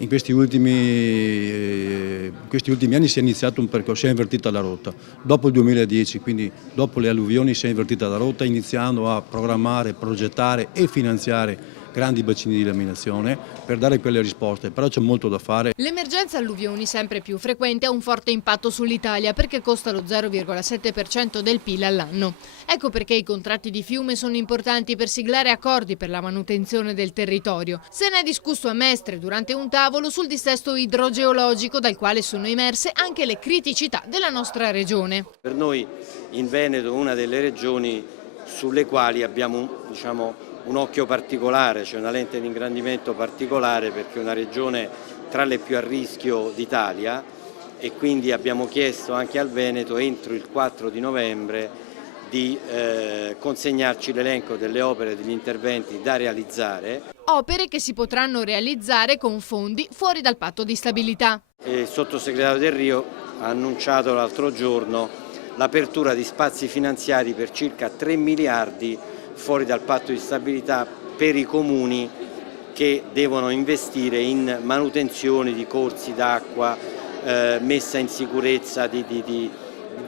In questi ultimi anni si è iniziato un percorso, si è invertita la rotta. Dopo il 2010, quindi dopo le alluvioni, si è invertita la rotta iniziando a programmare, progettare e finanziare grandi bacini di laminazione per dare quelle risposte, però c'è molto da fare. L'emergenza alluvioni sempre più frequente ha un forte impatto sull'Italia perché costa lo 0,7% del PIL all'anno. Ecco perché i contratti di fiume sono importanti per siglare accordi per la manutenzione del territorio. Se ne è discusso a Mestre durante un tavolo sul dissesto idrogeologico dal quale sono emerse anche le criticità della nostra regione. Per noi in Veneto è una delle regioni sulle quali abbiamo un occhio particolare, cioè una lente di ingrandimento particolare, perché è una regione tra le più a rischio d'Italia e quindi abbiamo chiesto anche al Veneto entro il 4 di novembre di consegnarci l'elenco delle opere e degli interventi da realizzare. Opere che si potranno realizzare con fondi fuori dal patto di stabilità. Il sottosegretario Del Rio ha annunciato l'altro giorno l'apertura di spazi finanziari per circa 3 miliardi fuori dal patto di stabilità per i comuni che devono investire in manutenzione di corsi d'acqua, messa in sicurezza di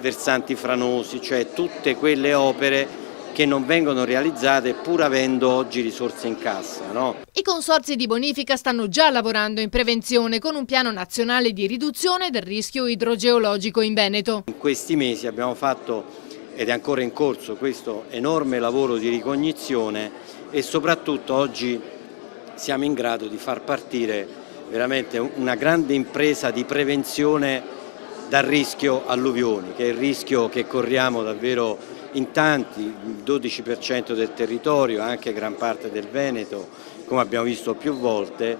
versanti franosi, cioè tutte quelle opere che non vengono realizzate pur avendo oggi risorse in cassa, no? I consorzi di bonifica stanno già lavorando in prevenzione con un piano nazionale di riduzione del rischio idrogeologico in Veneto. In questi mesi abbiamo fatto, ed è ancora in corso, questo enorme lavoro di ricognizione e soprattutto oggi siamo in grado di far partire veramente una grande impresa di prevenzione dal rischio alluvioni, che è il rischio che corriamo davvero in tanti, il 12% del territorio, anche gran parte del Veneto, come abbiamo visto più volte.